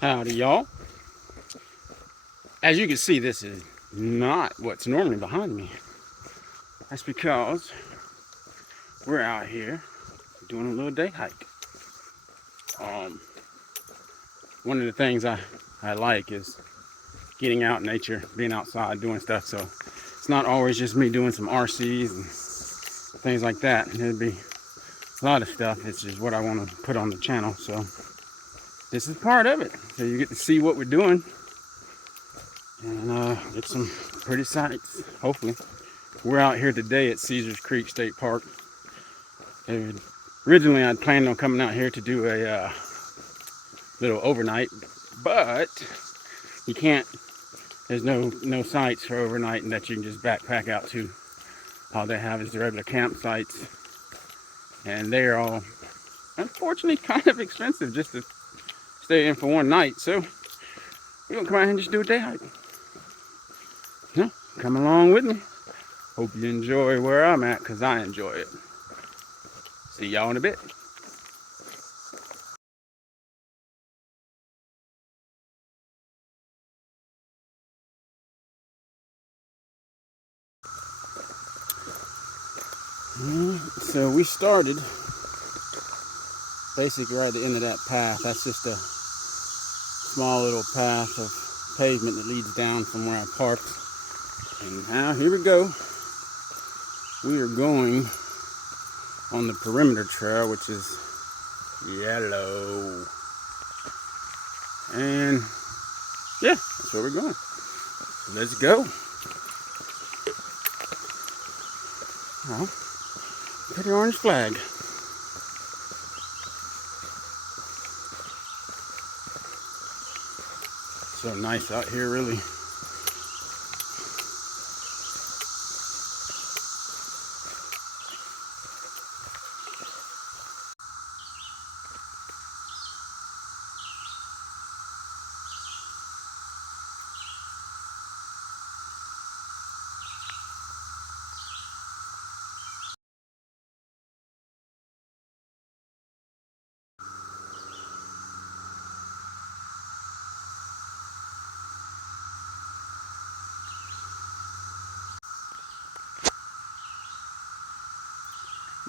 Howdy, y'all. As you can see, this is not what's normally behind me. That's because we're out here doing a little day hike. Um, One of the things I like is getting out in nature, being outside, doing stuff. So it's not always just me doing some RCs and things like that. There'd be a lot of stuff. It's just what I want to put on the channel. So this is part of it. So you get to see what we're doing and get some pretty sights, hopefully. We're out here today at Caesars Creek State Park. And originally, I'd planned on coming out here to do a little overnight, but you can't. There's no sites for overnight, and that you can just backpack out to. All they have is the regular campsites, and they're all, unfortunately, kind of expensive just to stay in for one night. So we're gonna come out here and just do a day hike. You come along with me. Hope you enjoy where I'm at, cause I enjoy it. See y'all in a bit. So we started basically right at the end of that path. That's just a small little path of pavement that leads down from where I parked. And now here we go. We are going on the perimeter trail, which is yellow. And yeah, that's where we're going. Let's go. Oh, pretty orange flag. So nice out here, really.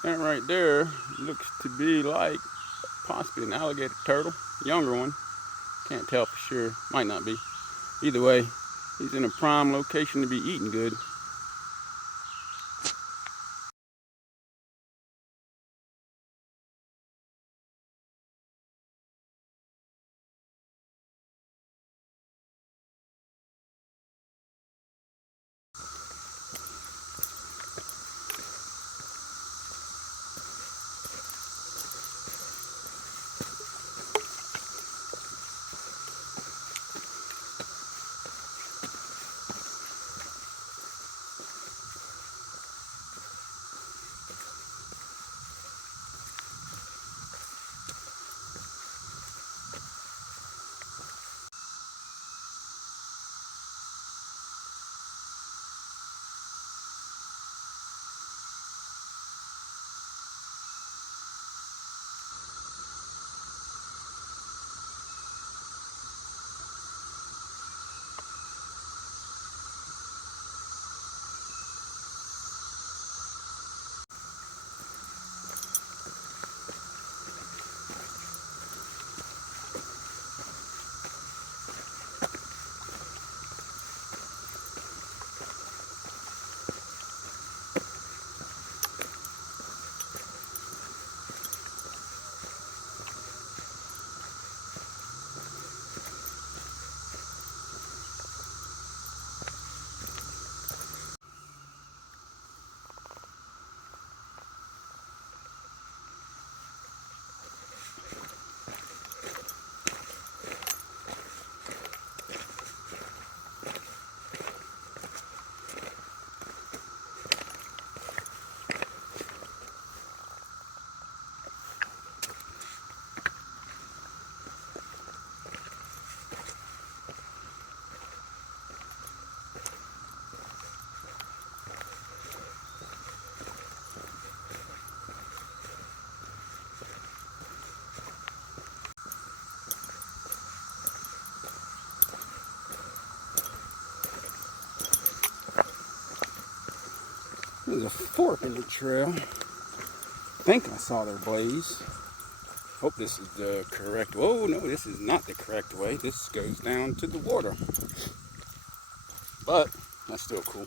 That right there looks to be like possibly an alligator turtle, younger one. Can't tell for sure. Might not be. Either way, he's in a prime location to be eating good. There's a fork in the trail. I think I saw their blaze. Hope this is the correct. Whoa, no, this is not the correct way. This goes down to the water. But that's still cool.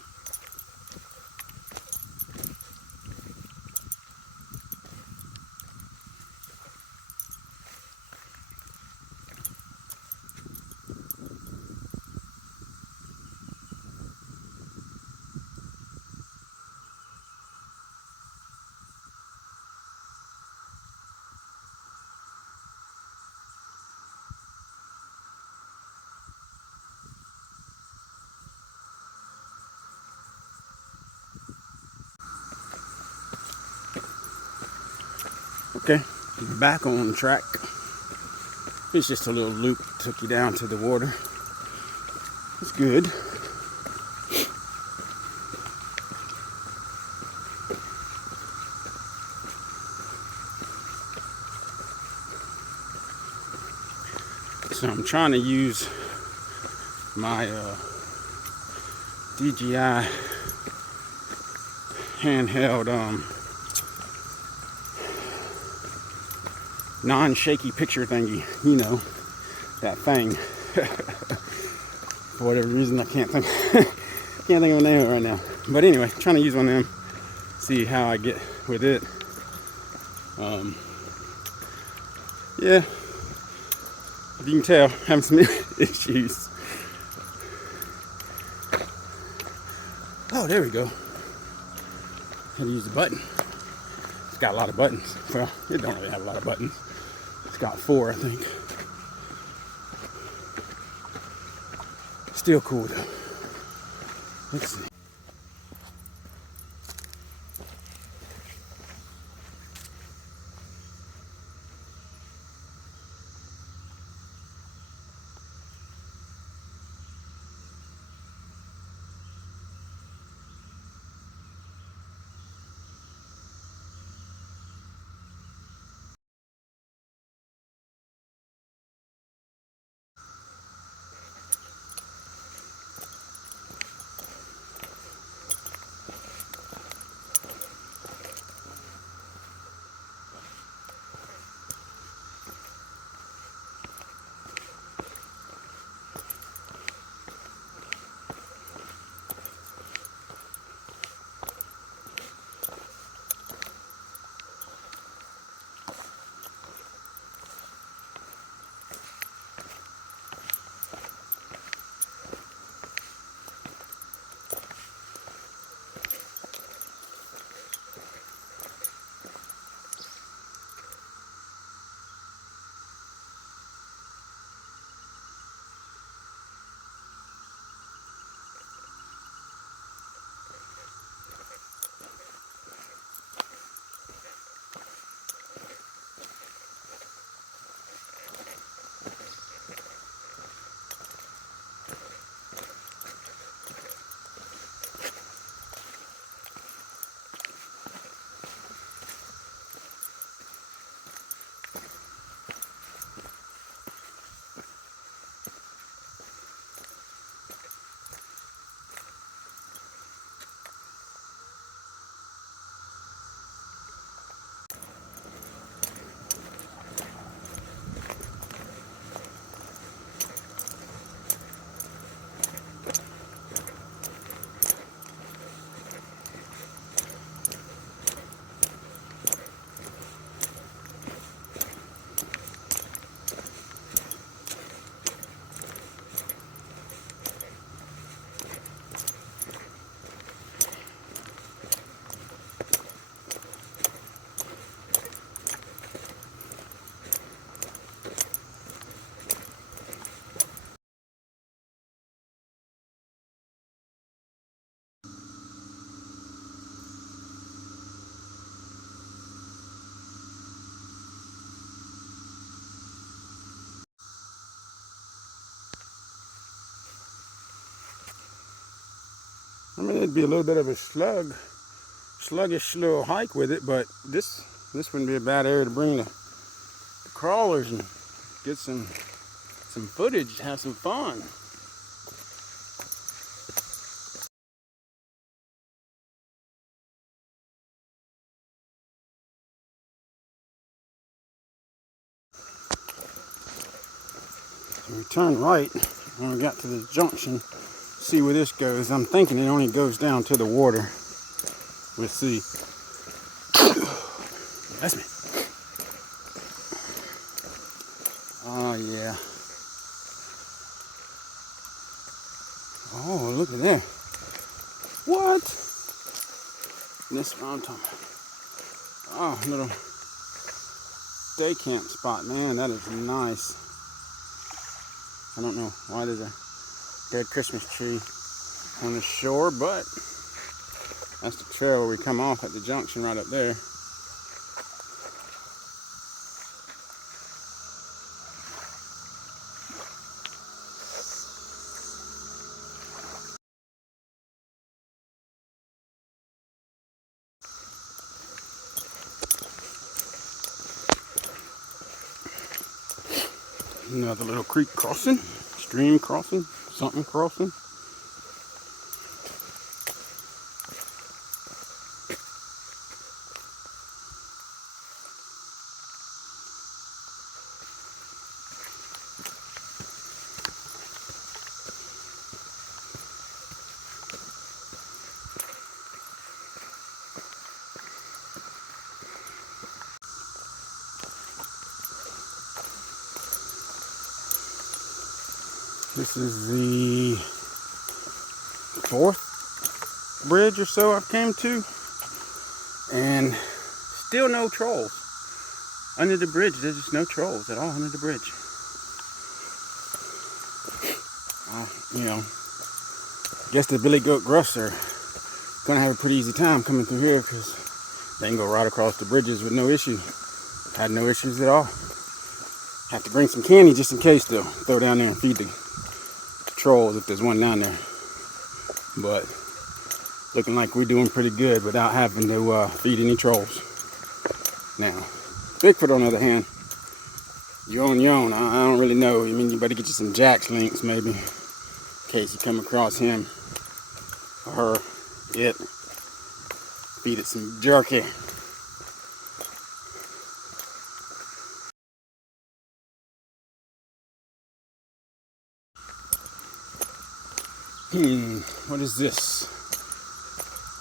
Okay, back on track. It's just a little loop, took you down to the water. It's good. So I'm trying to use my DJI handheld non-shaky picture thingy, you know, that thing. For whatever reason, I can't think of a name right now. But anyway, trying to use one of them, see how I get with it. Yeah, if you can tell, having some issues. Oh, there we go. Had to use the button. It's got a lot of buttons. Well, it don't really have a lot of buttons. It's got 4, I think. Still cool though. Let's see. I mean, it'd be a little bit of a sluggish little hike with it, but this wouldn't be a bad area to bring the crawlers and get some footage, have some fun. We turn right when we got to the junction. See where this goes. I'm thinking it only goes down to the water. We'll see. That's me. Oh yeah. Oh, look at that. What? This is what I'm talking about. Oh, little day camp spot, man. That is nice. I don't know why there's a dead Christmas tree on the shore, but that's the trail where we come off at the junction right up there. Another little creek crossing, stream crossing, something crossing. This is the fourth bridge or so I've came to, and still no trolls under the bridge. There's just no trolls at all under the bridge. You know, I guess the Billy Goat Gruffs are gonna have a pretty easy time coming through here because they can go right across the bridges with no issue. Had no issues at all. Have to bring some candy just in case though. Throw down there and feed the trolls if there's one down there. But looking like we're doing pretty good without having to feed any trolls. Now, Bigfoot on the other hand, you on your own. I don't really know. I mean, you better get you some Jack's links maybe in case you come across him or her, it. Feed it some jerky. What is this?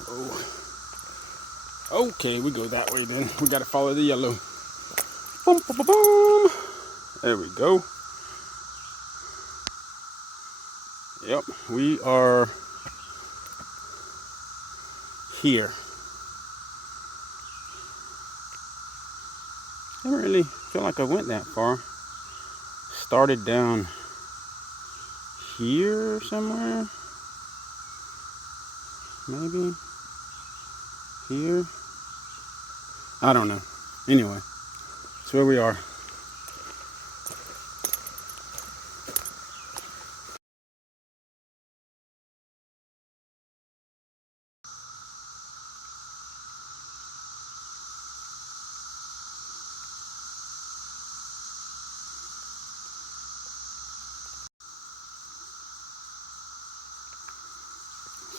Oh. Okay, we go that way then. We gotta follow the yellow. Boom, boom, boom, boom. There we go. Yep, we are here. I don't really feel like I went that far. Started down here somewhere. Maybe here. I don't know. Anyway, that's where we are.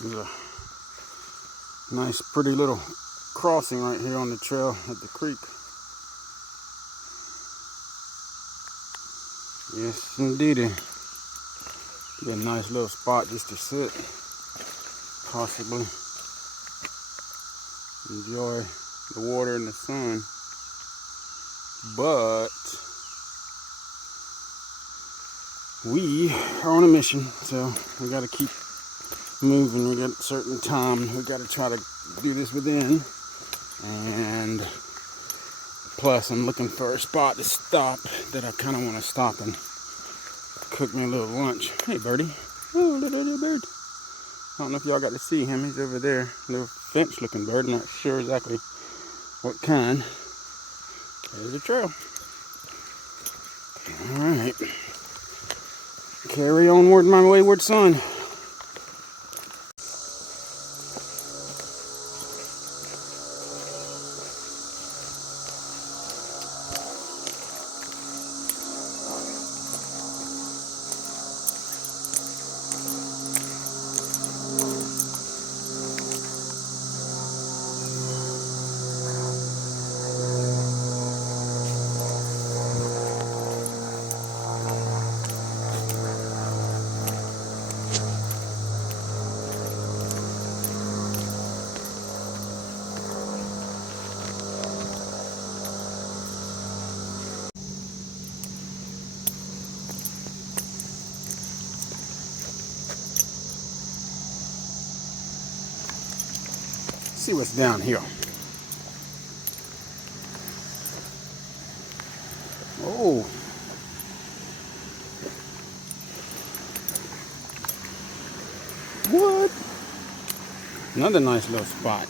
This is a nice, pretty little crossing right here on the trail at the creek. Yes, indeedy. Be a nice little spot just to sit, possibly enjoy the water and the sun. But we are on a mission, so we got to keep moving. We got a certain time we got to try to do this within, and plus I'm looking for a spot to stop that I kind of want to stop and cook me a little lunch. Hey birdie. Oh, little bird. I don't know if y'all got to see him. He's over there. Little finch looking bird. I'm not sure exactly what kind. There's a trail. Alright, carry onward my wayward son. See what's down here. Oh. What? Another nice little spot.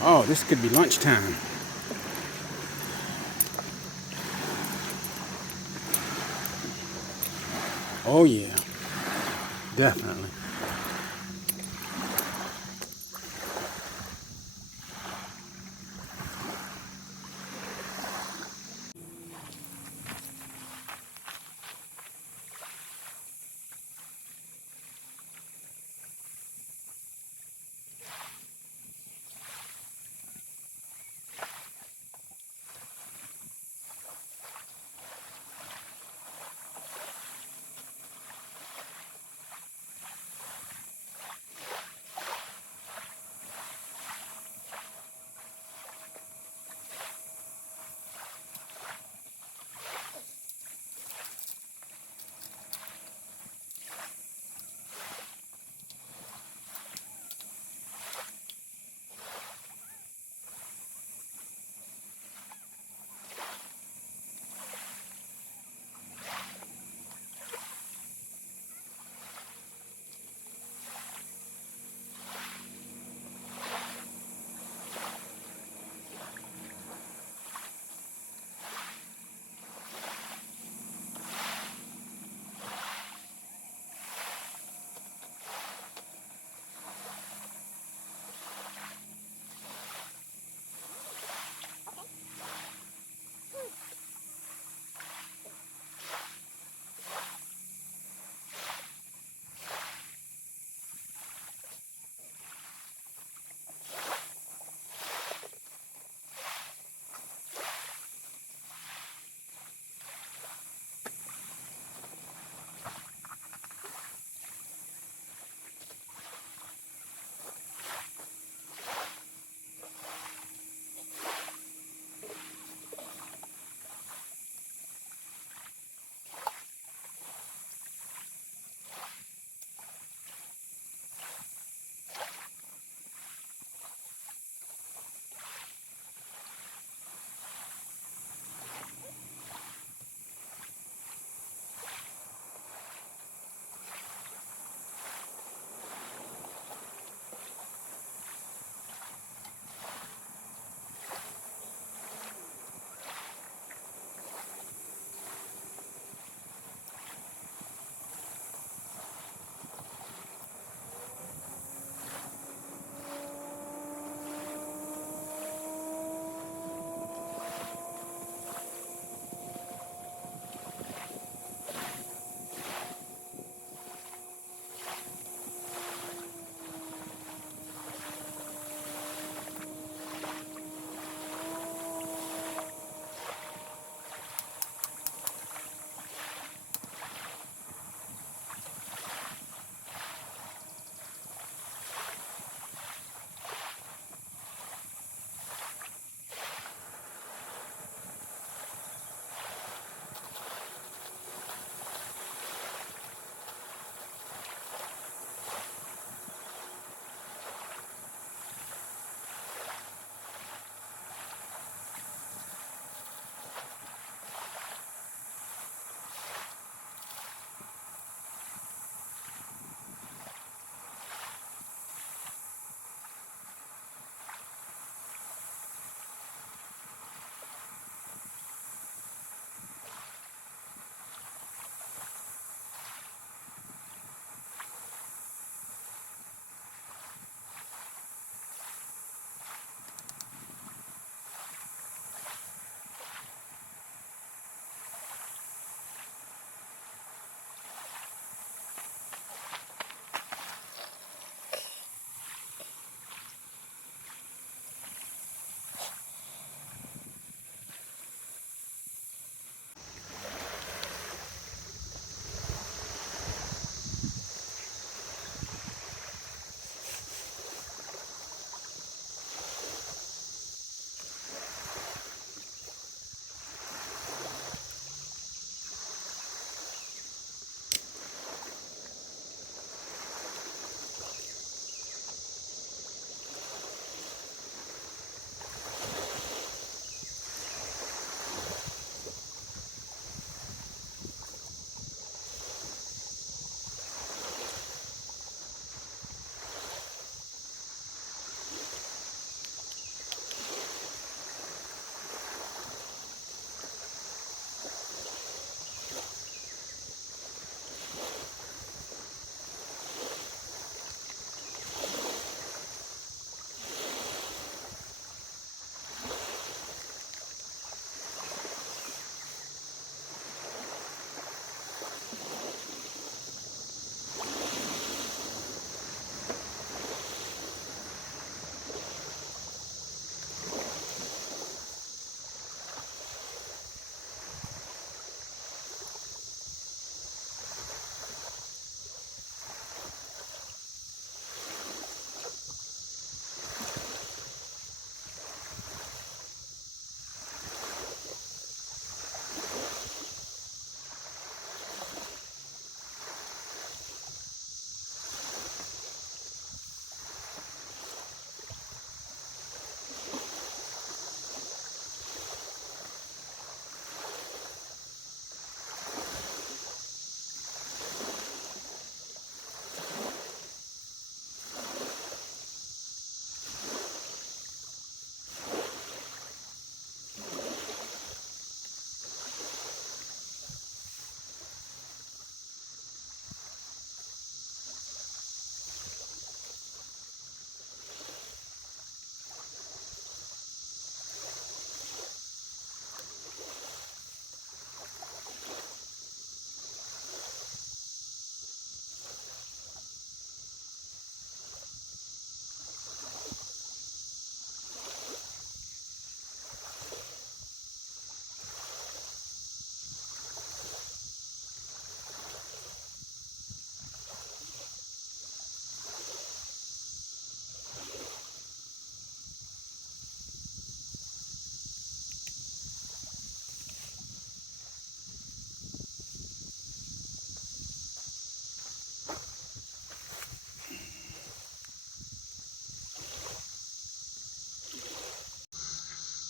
Oh, this could be lunchtime. Oh yeah, definitely.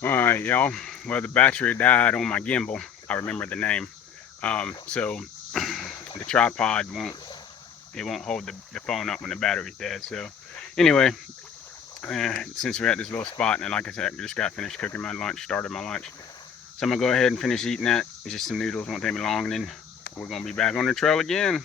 Alright, y'all. Well, the battery died on my gimbal. I remember the name. So the tripod won't hold the phone up when the battery's dead. So anyway, since we're at this little spot, and like I said, I just got finished cooking my lunch, started my lunch. So I'm gonna go ahead and finish eating that. It's just some noodles, won't take me long, and then we're gonna be back on the trail again.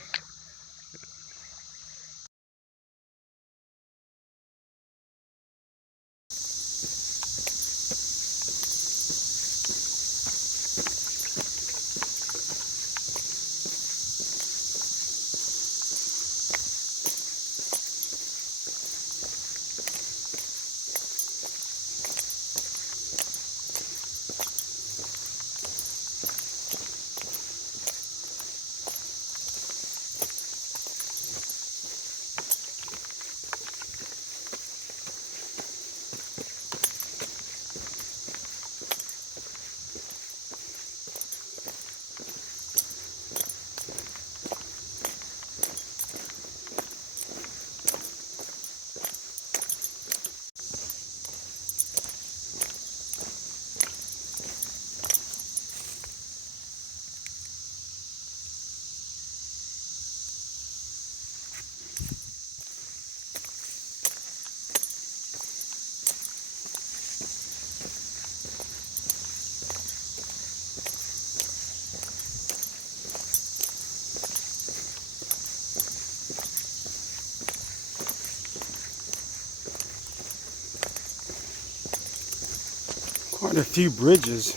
Quite a few bridges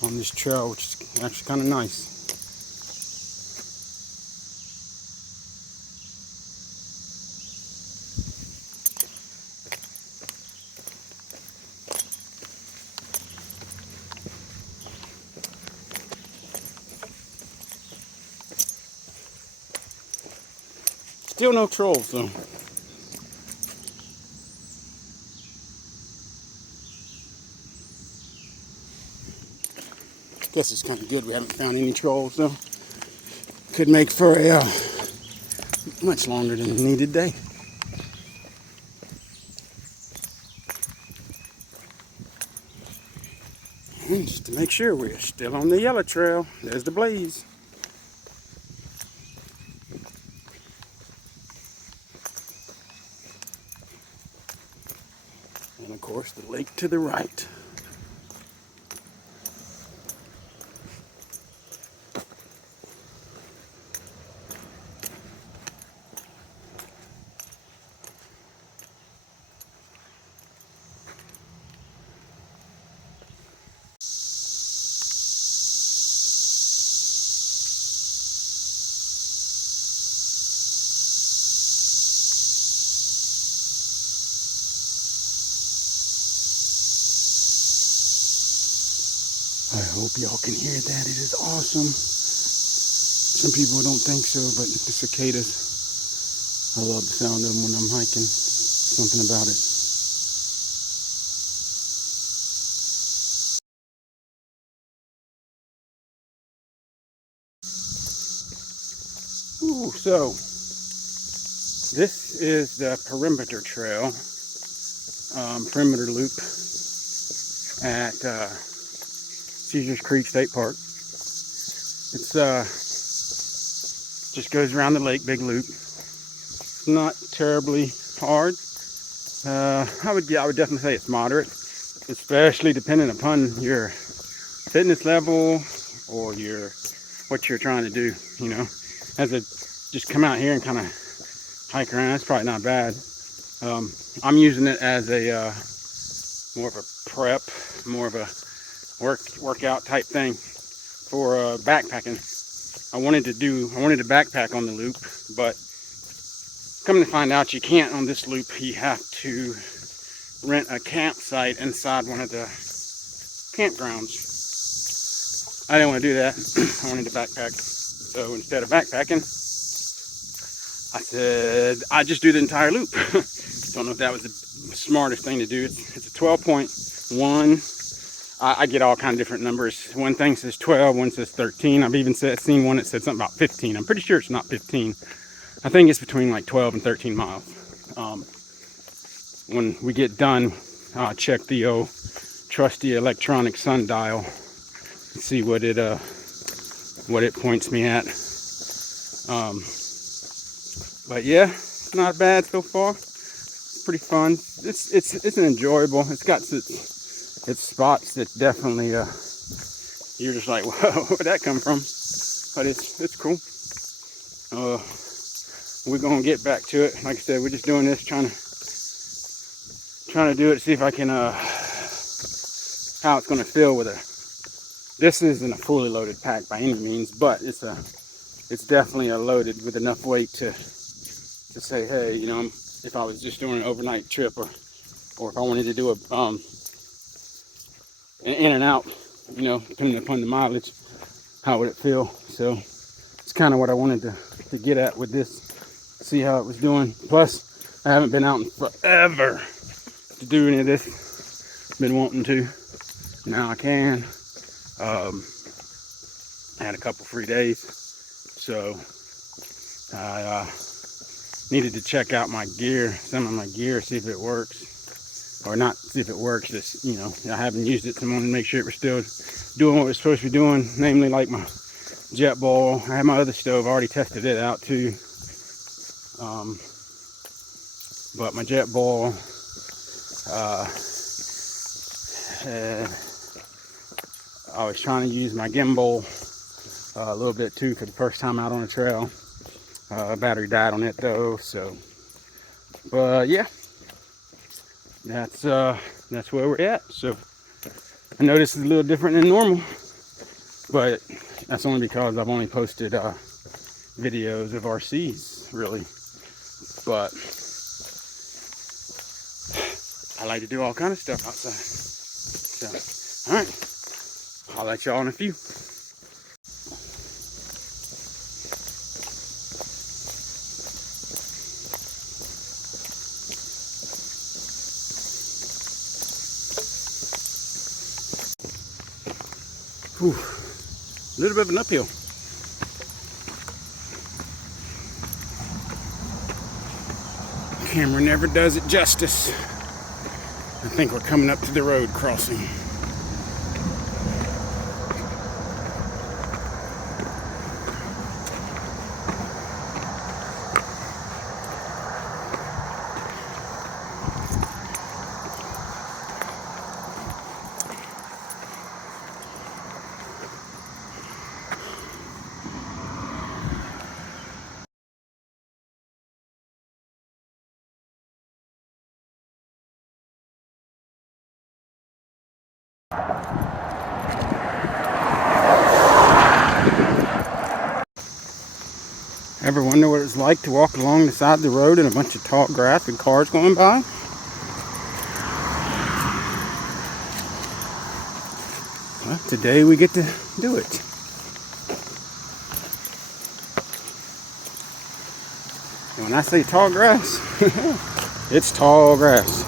on this trail, which is actually kind of nice. Still no trolls though. Guess it's kind of good we haven't found any trolls though. Could make for a much longer than needed day. And just to make sure we're still on the yellow trail. There's the blaze. And of course the lake to the right. I hope y'all can hear that. It is awesome. Some people don't think so, but the cicadas, I love the sound of them when I'm hiking. Something about it. Ooh, so this is the perimeter trail, perimeter loop at Caesars Creek State Park. It's just goes around the lake, big loop. It's not terribly hard. I would definitely say it's moderate, especially depending upon your fitness level or what you're trying to do. You know, just come out here and kind of hike around. That's probably not bad. I'm using it as a more of a prep, more of a workout type thing for backpacking. I wanted to backpack on the loop, but come to find out you can't on this loop. You have to rent a campsite inside one of the campgrounds. I didn't want to do that. I wanted to backpack. So instead of backpacking, I said I'd just do the entire loop. Don't know if that was the smartest thing to do. It's a 12.1. I get all kind of different numbers. One thing says 12, one says 13. I've even seen one that said something about 15. I'm pretty sure it's not 15. I think it's between like 12 and 13 miles. When we get done, check the trusty electronic sundial and see what it points me at. But yeah, it's not bad so far. It's pretty fun. It's an enjoyable. It's got its spots that definitely you're just like, whoa, where'd that come from? But it's cool. We're gonna get back to it. Like I said, we're just doing this, trying to do it, see if I can how it's gonna feel with this isn't a fully loaded pack by any means, but it's definitely a loaded with enough weight to say, hey, you know, if I was just doing an overnight trip, or if I wanted to do a an in and out, you know, depending upon the mileage, how would it feel? So it's kind of what I wanted to get at with this, see how it was doing. Plus, I haven't been out in forever to do any of this. Been wanting to. Now I can. I had a couple free days, so I needed to check out my gear, some of my gear, see if it works, or not see if it works. Just, you know, I haven't used it, so I wanted to make sure it was still doing what it was supposed to be doing, namely like my jet ball. I have my other stove, I already tested it out too. But my jet ball, I was trying to use my gimbal a little bit too for the first time out on the trail. Battery died on it though, so. But yeah, that's where we're at. So I know this is a little different than normal, but that's only because I've only posted videos of RCs, really. But I like to do all kind of stuff outside. So, all right, I'll let y'all in a few. Whew. A little bit of an uphill. Camera never does it justice. I think we're coming up to the road crossing. Ever wonder what it's like to walk along the side of the road in a bunch of tall grass and cars going by? Well, today we get to do it. And when I say tall grass, it's tall grass.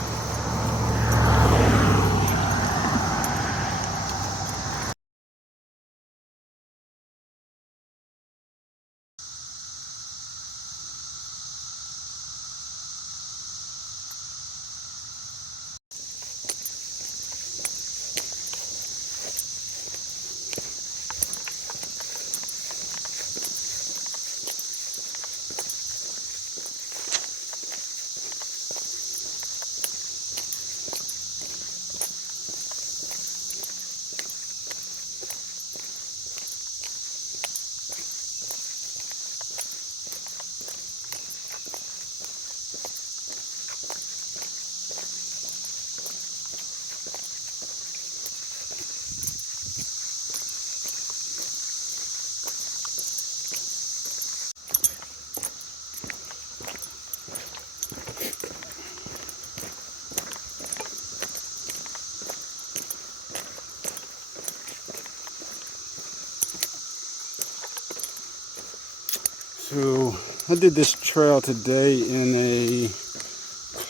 So I did this trail today in a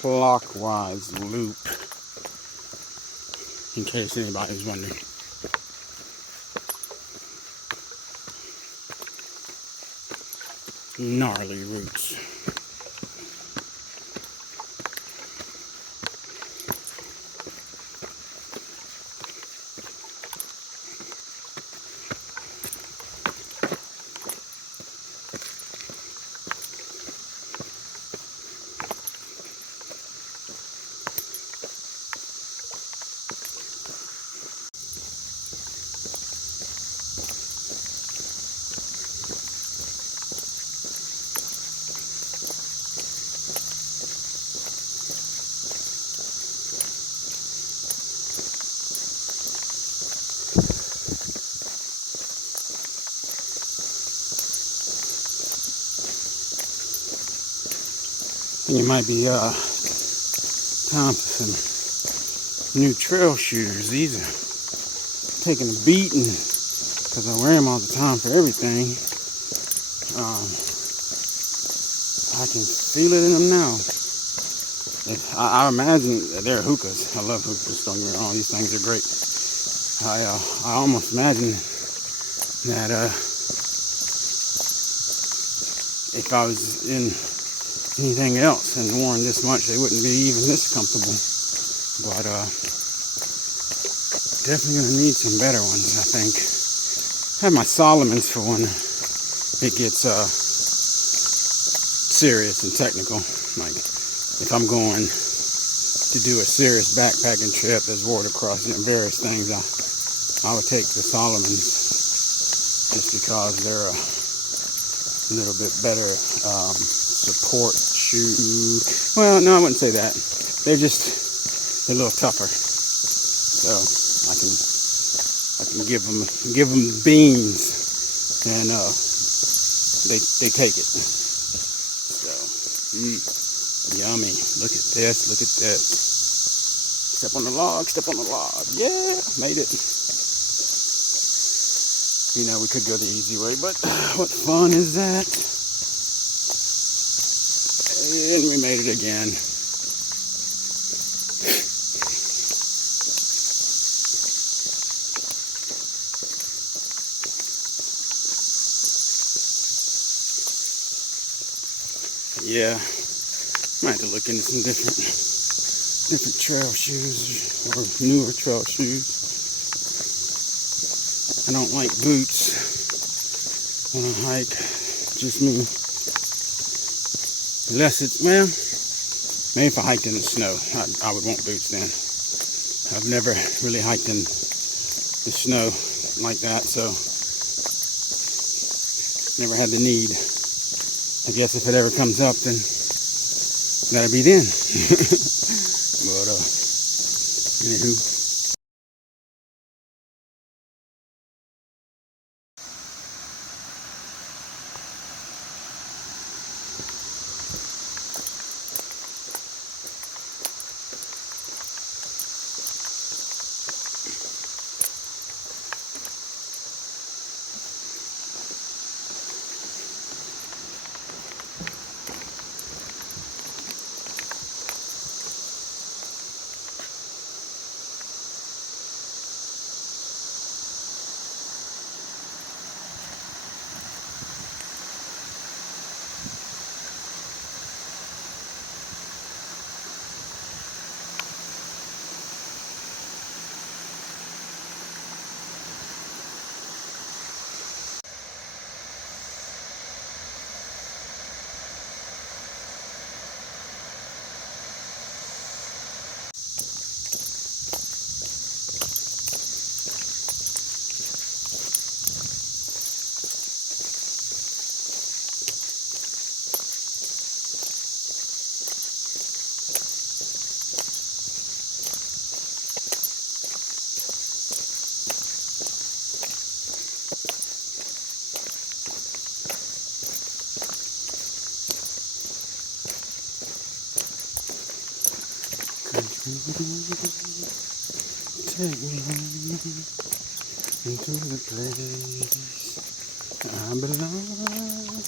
clockwise loop, in case anybody's wondering. Gnarly roots. think it might be time for some new trail shoes. These are taking a beating because I wear them all the time for everything. I can feel it in them now. I imagine they're hookahs. I love hookahs. Don't get me wrong. These things are great. I almost imagine that if I was in anything else and worn this much, they wouldn't be even this comfortable. But definitely gonna need some better ones, I think. I have my Solomons for when it gets serious and technical. Like if I'm going to do a serious backpacking trip that's watercross and various things, I would take the Solomons just because they're a little bit better support shoe. Well, no, I wouldn't say that. They're a little tougher. So I can give them beans and they take it. So yummy. Look at this. Look at this. Step on the log. Step on the log. Yeah, made it. You know, we could go the easy way, but what fun is that? And we made it again. Yeah, might have to look into some different trail shoes or newer trail shoes. I don't like boots when I hike, just me. Unless it's, well, maybe if I hiked in the snow, I would want boots then. I've never really hiked in the snow like that, so never had the need. I guess if it ever comes up, then that'll be then. But, anywho. Take me into the place I belong.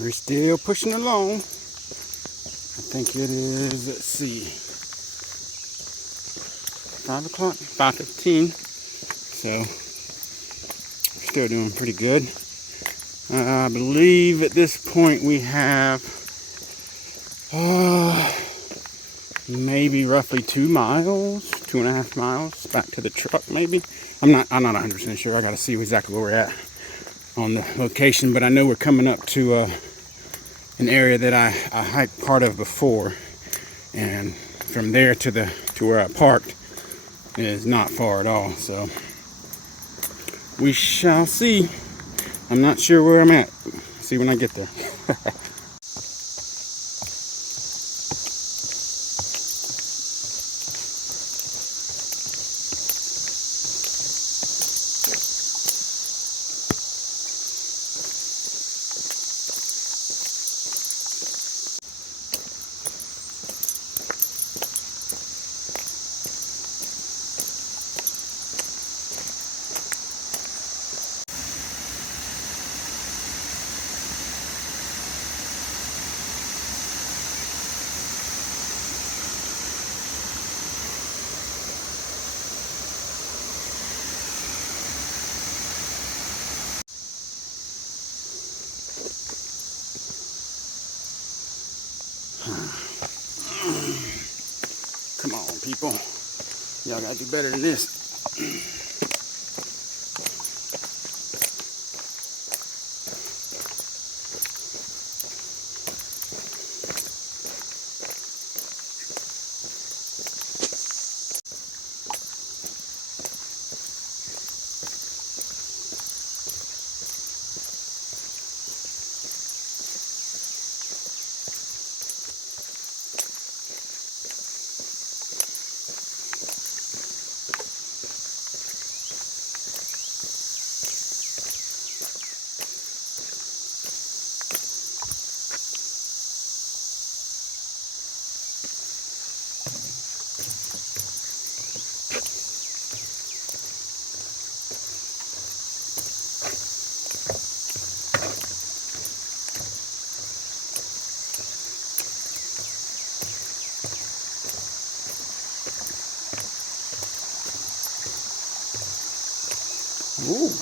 We're still pushing along. I think it is, let's see, 5 o'clock, 5:15. So, still doing pretty good. I believe at this point we have Maybe roughly 2 miles, 2.5 miles back to the truck, maybe. I'm not 100% sure. I got to see exactly where we're at on the location, but I know we're coming up to an area that I hiked part of before, and from there to where I parked is not far at all. So we shall see. I'm not sure where I'm at. See when I get there. Come on, people. Y'all gotta do better than this. Ooh.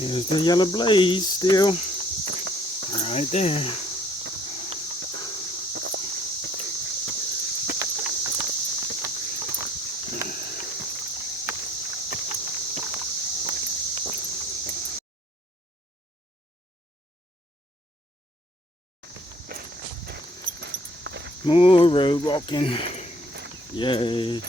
Here's the yellow blaze still right there. More road walking. Yay.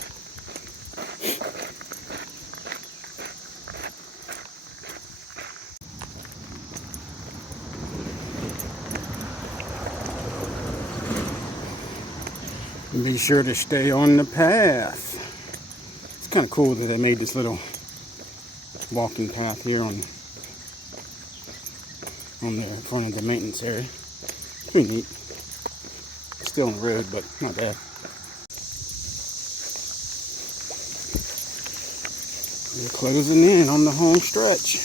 Be sure to stay on the path. It's kind of cool that they made this little walking path here on the front of the maintenance area. Pretty neat. Still on the road, but not bad. We're closing in on the home stretch.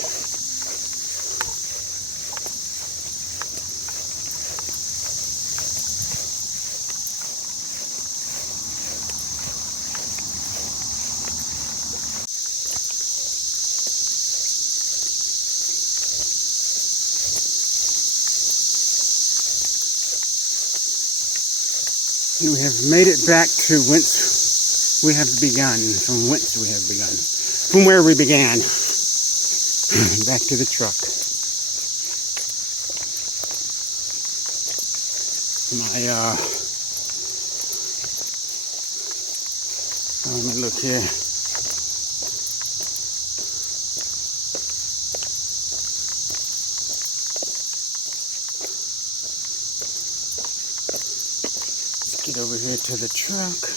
We have made it back to whence we have begun. From whence we have begun. From where we began. Back to the truck. let me look here. Let's get over here to the truck.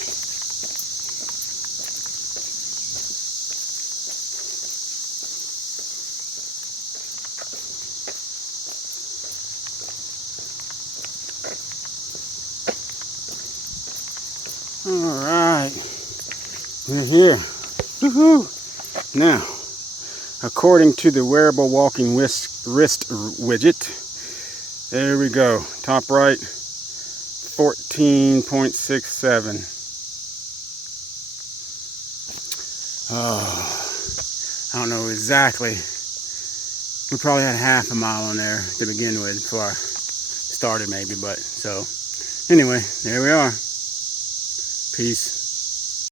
All right, we're here. Woohoo! Now, according to the wearable walking wrist widget, there we go. Top right, 14.67. Oh, I don't know exactly. We probably had half a mile on there to begin with before I started maybe, but so anyway, there we are. Peace.